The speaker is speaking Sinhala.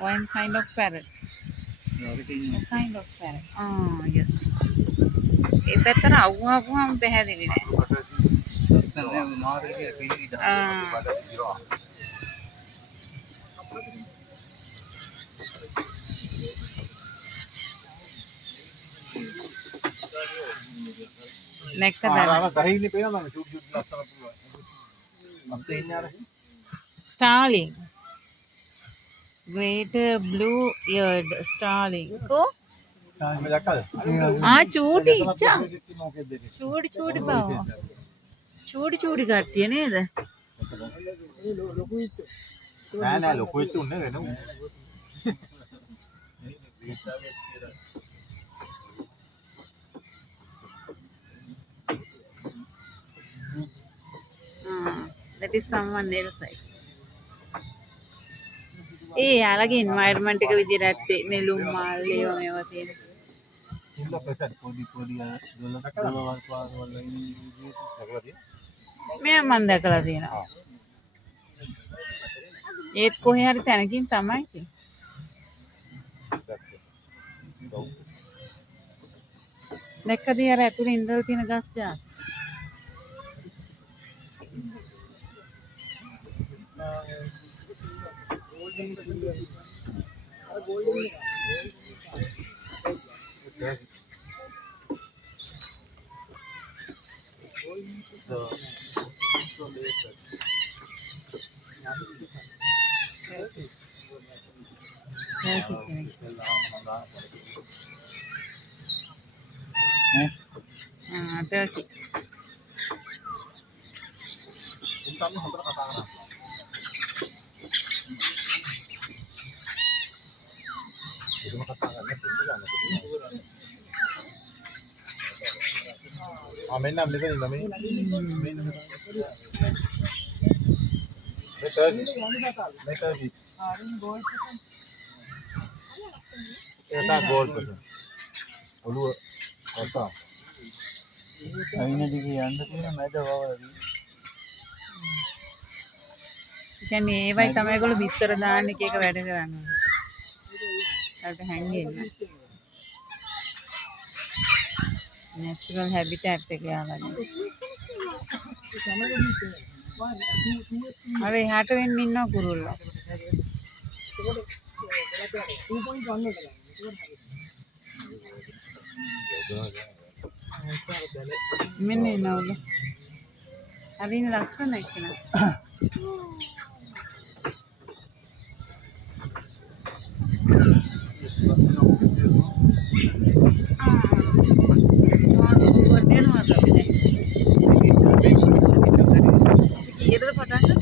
One kind of parrot. A kind of parrot. Yes. ඒ පැත්තට අවුවම පැහැදිලි නෑ. Starling. Great blue-eared starling. Ko? චූටි ඉච්චා. චූටි බව. චූටි කට්ටිය නේද? නෑ ලොකු ඉතු උන්නේ වෙන උන්නේ. That is someone else side. A යාළගේ environment එක විදිහට ඇත්තේ නෙළුම් මල් ඒවා මේවා තියෙන. ඉන්න ප්‍රසත් පොඩි දොලවල් පාරවල දැකලා තියෙනවා. මම දැකලා තියෙනවා. ඒත් කොහේ හරි තැනකින් තමයි තියෙන්නේ. දැක්කද අර ඇතුලේ ඉඳලා තියෙන ගස් ජාති? Turkey. මෙන්න මෙතන ඉන්න මේ turkey. ඒක gold person. ඔළුව ඔතා. අයින දිගේ යන්න තියෙන මැද වවලදී. කියන්නේ ඒවයි තමයි ඒගොල්ලෝ බිත්තර දාන්න එක එක වැඩ කරන්නේ. ඒකට හැංගෙන්නේ. natural habitat එක යාළුවනේ. අර එහාට වෙන්න ඉන්නවා කුරුල්ලෝ. මෙන්න එනවලු. හරින ලස්සනයි කියලා. Kira patahan